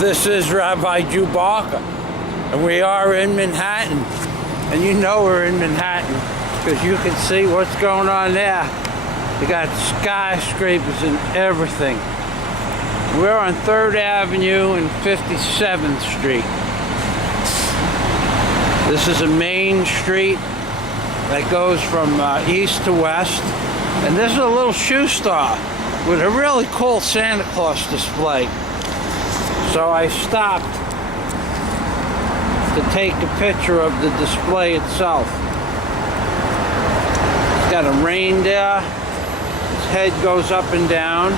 This is Rabbi Chewbacca, and we are in Manhattan. And you know we're in Manhattan because you can see what's going on there. You got skyscrapers and everything. We're on 3rd Avenue and 57th Street. This is a main street that goes from east to west. And this is a little shoe store with a really cool Santa Claus display. So I stopped to take a picture of the display itself. It's got a reindeer. His head goes up and down.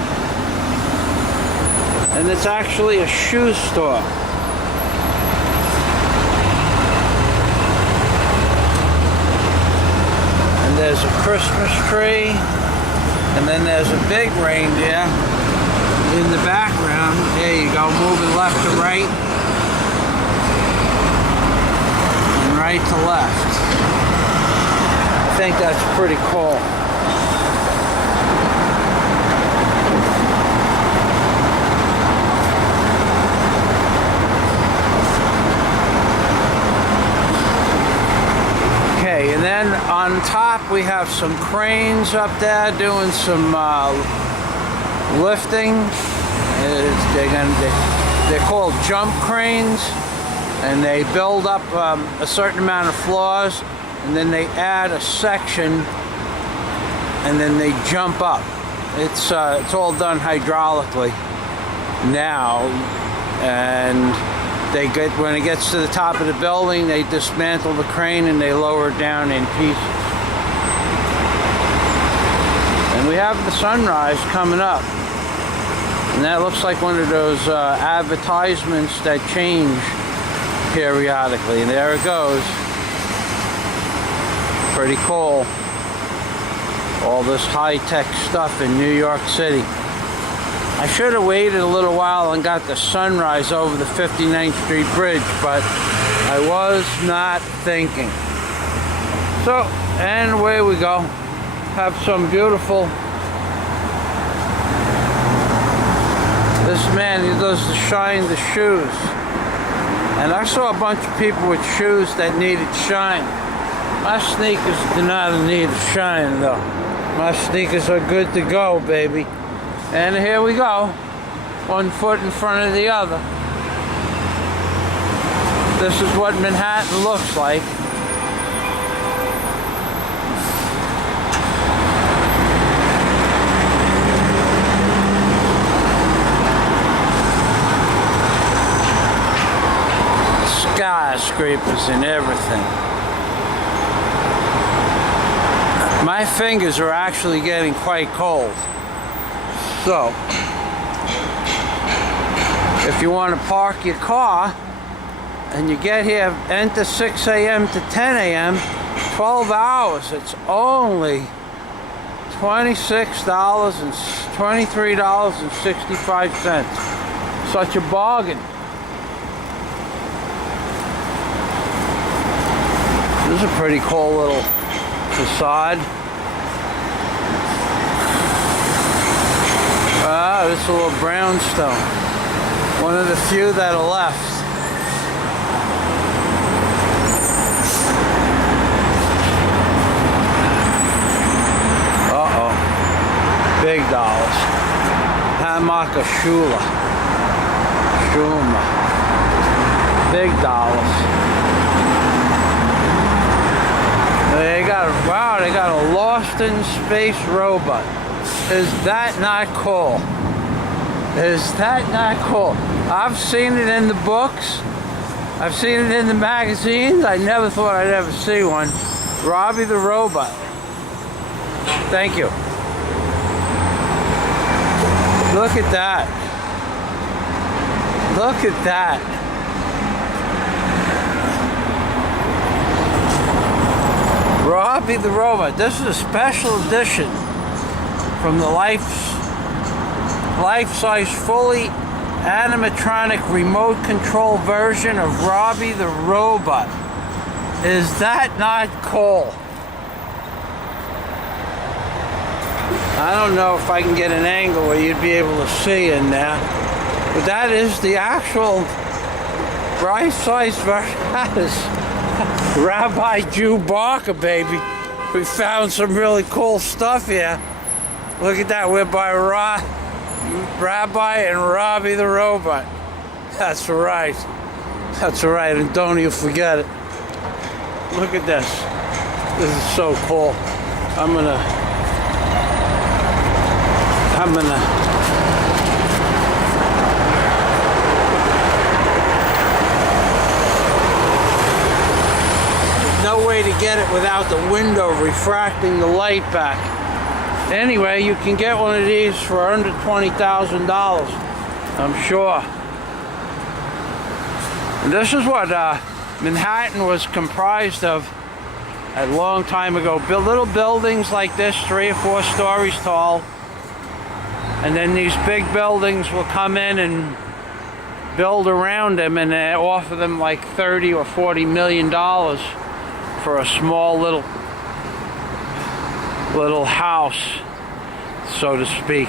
And it's actually a shoe store. And there's a Christmas tree. And then there's a big reindeer in the background. There you go, moving left to right. And right to left. I think that's pretty cool. Okay, and then on top we have some cranes up there doing some lifting. They're called jump cranes, and they build up a certain amount of floors, and then they add a section, and then they jump up. It's all done hydraulically now, and when it gets to the top of the building, they dismantle the crane and they lower it down in pieces. And we have the sunrise coming up. And that looks like one of those advertisements that change periodically. And there it goes. Pretty cool. All this high-tech stuff in New York City. I should have waited a little while and got the sunrise over the 59th Street Bridge, but I was not thinking. So, and away we go. Have some beautiful... This man, he does the shine the shoes. And I saw a bunch of people with shoes that needed shine. My sneakers do not need shine, though. My sneakers are good to go, baby. And here we go, one foot in front of the other. This is what Manhattan looks like. Skyscrapers and everything. My fingers are actually getting quite cold. So, if you want to park your car and you get here, enter 6 a.m. to 10 a.m., 12 hours, it's only $23.65. Such a bargain. This is a pretty cool little facade. This is a little brownstone. One of the few that are left. Uh-oh. Big dollars. Hammacher Schlemmer. Big dollars. They got a Lost in Space robot. Is that not cool? Is that not cool? I've seen it in the books. I've seen it in the magazines. I never thought I'd ever see one. Robby the robot. Thank you. Look at that. Look at that. Robby the robot. This is a special edition from the life-size, fully animatronic remote control version of Robby the robot. Is that not cool? I don't know if I can get an angle where you'd be able to see in there. But that is the actual life-size version. That is Rabbi Jew Barker, baby. We found some really cool stuff here. Look at that. We're by Rabbi and Robby the robot. That's right. That's right. And don't you forget it. Look at this. This is so cool. I'm gonna no way to get it without the window refracting the light back. Anyway, you can get one of these for under $20,000, I'm sure. And this is what Manhattan was comprised of a long time ago. Little buildings like this, 3 or 4 stories tall. And then these big buildings will come in and build around them and offer them like $30 or $40 million for a small little house, so to speak.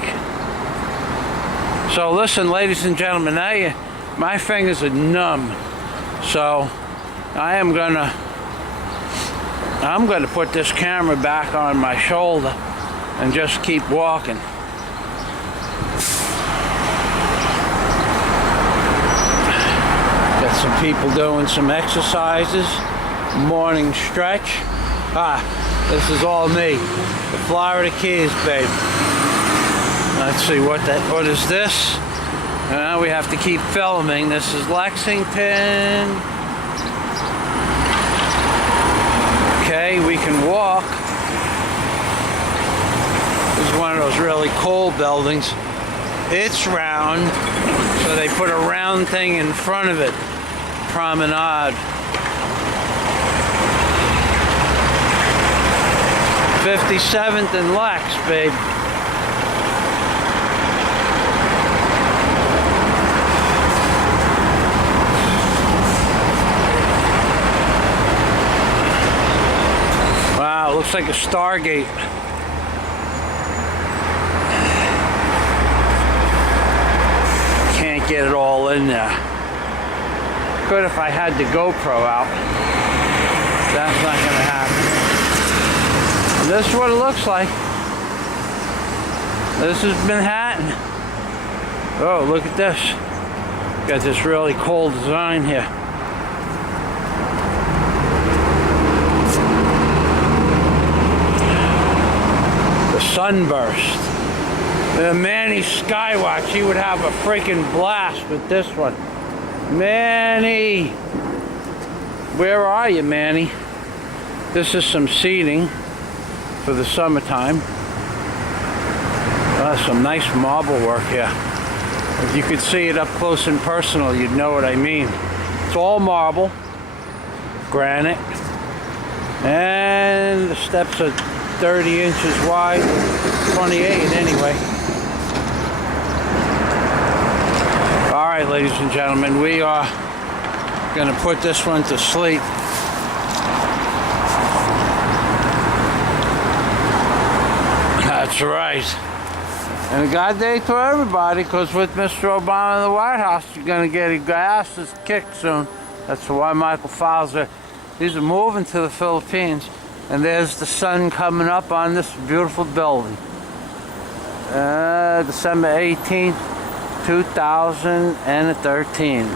So listen, ladies and gentlemen, now my fingers are numb, so I'm gonna put this camera back on my shoulder and just keep walking. Got some people doing some exercises, morning stretch. This is all me. The Florida Keys, babe. Let's see what is this? We have to keep filming. This is Lexington. Okay, we can walk. This is one of those really cool buildings. It's round, so they put a round thing in front of it. Promenade. 57th and Lex, babe. Wow, it looks like a Stargate. Can't get it all in there. Good if I had the GoPro out. That's not gonna happen. This is what it looks like. This is Manhattan. Oh, look at this. Got this really cool design here. The sunburst. Manny Skywatch, he would have a freaking blast with this one. Manny! Where are you, Manny? This is some seating for the summertime. Some nice marble work here. If you could see it up close and personal, you'd know what I mean. It's all marble, granite, and the steps are 30 inches wide, 28 anyway. All right, ladies and gentlemen, we are going to put this one to sleep. That's right. And a God day to everybody, because with Mr. Obama in the White House, you're going to get your asses kicked soon. That's why Michael Fazio, he's moving to the Philippines. And there's the sun coming up on this beautiful building. December 18th, 2013.